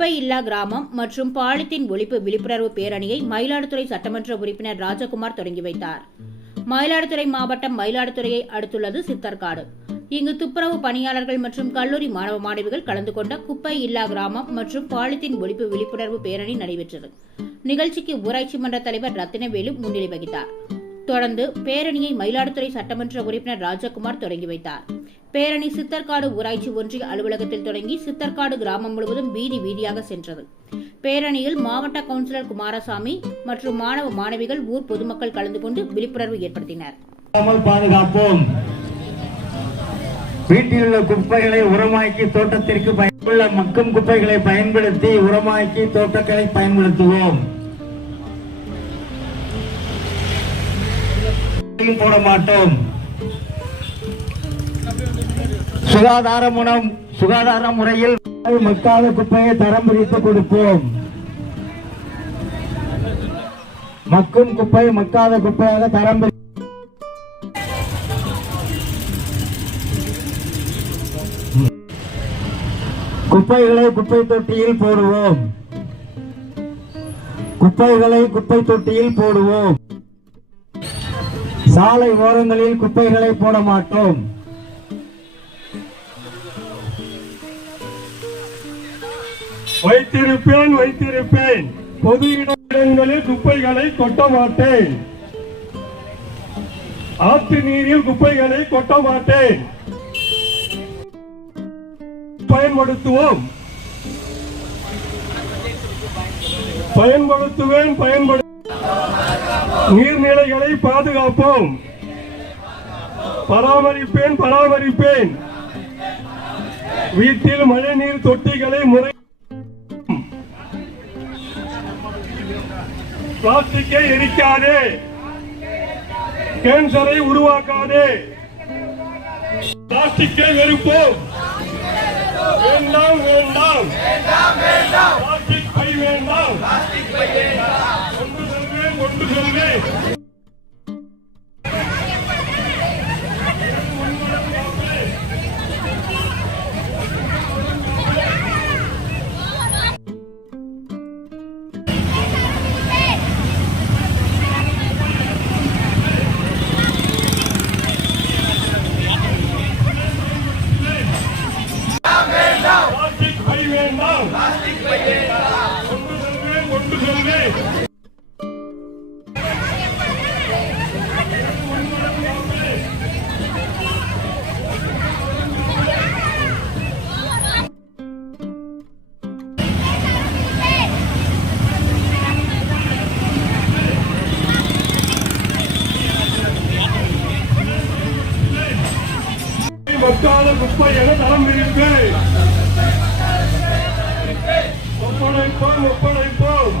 குப்பை இல்லா கிராமம் மற்றும் பாலித்தீன் ஒழிப்பு விழிப்புணர்வு பேரணியை மயிலாடுதுறை சட்டமன்ற உறுப்பினர் ராஜகுமார் தொடங்கி வைத்தார். மயிலாடுதுறை மாவட்டம் மயிலாடுதுறையை அடுத்துள்ளது சித்தர்காடு. இங்கு துப்புரவு பணியாளர்கள் மற்றும் கல்லூரி மாணவ மாணவிகள் கலந்து கொண்ட குப்பை இல்லா கிராமம் மற்றும் பாலித்தீன் ஒழிப்பு விழிப்புணர்வு பேரணி நடைபெற்றது. நிகழ்ச்சிக்கு ஊராட்சி மன்ற தலைவர் ரத்தினவேலு முன்னிலை வகித்தார். தொடர்ந்து பேரணியை மயிலாடுதுறை சட்டமன்ற உறுப்பினர் ராஜகுமார் தொடங்கி வைத்தார். பேரணி சித்தர்காடு ஊராட்சி ஒன்றிய அலுவலகத்தில் தொடங்கி சித்தர்காடு கிராமம் முழுவதும் வீதி வீதியாக சென்றது. பேரணியில் மாவட்ட கவுன்சிலர் குமாரசாமி மற்றும் மாணவ மாணவிகள் ஊர் பொதுமக்கள் கலந்து கொண்டு விழிப்புணர்வு ஏற்படுத்தினர். பாதுகாப்போம். வீட்டில் உள்ள குப்பைகளை உரமாக்கி தோட்டத்திற்கு பயனுள்ள மக்கும் குப்பைகளை பயன்படுத்தி உரமாக்கி தோட்டங்களை பயன்படுத்துவோம். போட மாட்டோம். சுகாதார முறையில் மக்காத குப்பையை தரம் பிரித்து கொடுப்போம். மக்கும் குப்பை மக்காத குப்பையாக தரம் குப்பைகளை குப்பை தொட்டியில் போடுவோம். குப்பைகளை குப்பை தொட்டியில் போடுவோம். சாலை ஓரங்களில் குப்பைகளை போட மாட்டோம். வைத்திருப்பேன் பொது இடங்களில் குப்பைகளை கொட்ட மாட்டேன். ஆற்று நீரில் குப்பைகளை கொட்ட மாட்டேன். பயன்படுத்துவோம். நீர்நிலைகளை பாதுகாப்போம். பராமரிப்பேன். வீட்டில் மழைநீர் தொட்டிகளை முறை பிளாஸ்டிக்கை எரிக்காதே. கேன்சரை உருவாக்காதே. பிளாஸ்டிக்கை வெறுப்போம். வேண்டாம் பிளாஸ்டிக் பை வேண்டாம். ஒன்று சொல்வேன். மக்காத குப்பை என தரம் பிரிப்பேன். ஒப்படைப்போம்.